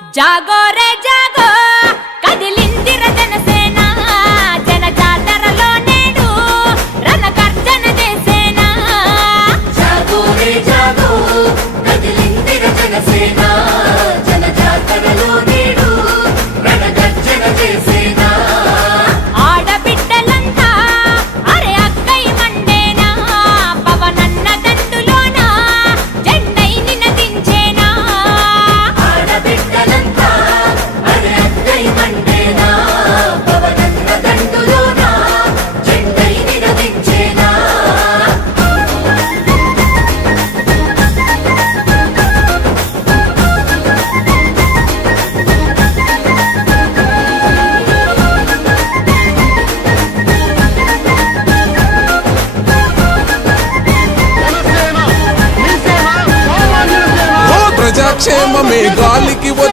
जागो रे जागो कदिलिंदिर जनसेना जन जातरलो नेडु रणगर्जन చేసేనా जागो रे जागो कदिलिंदिर जनसेना जन जातरलो नेडु रणगर्जन చేసేనా ఆడబిడ్డలంతా అరే అక్కై మండేనా పవనన్న దండులోన జెండై నినదించేనా ఆడబిడ్డలంతా అరే అక్కై మండేనా పవనన్న దండులోన జెండై నినదించేనా ప్రజాక్షేమమే గాలికి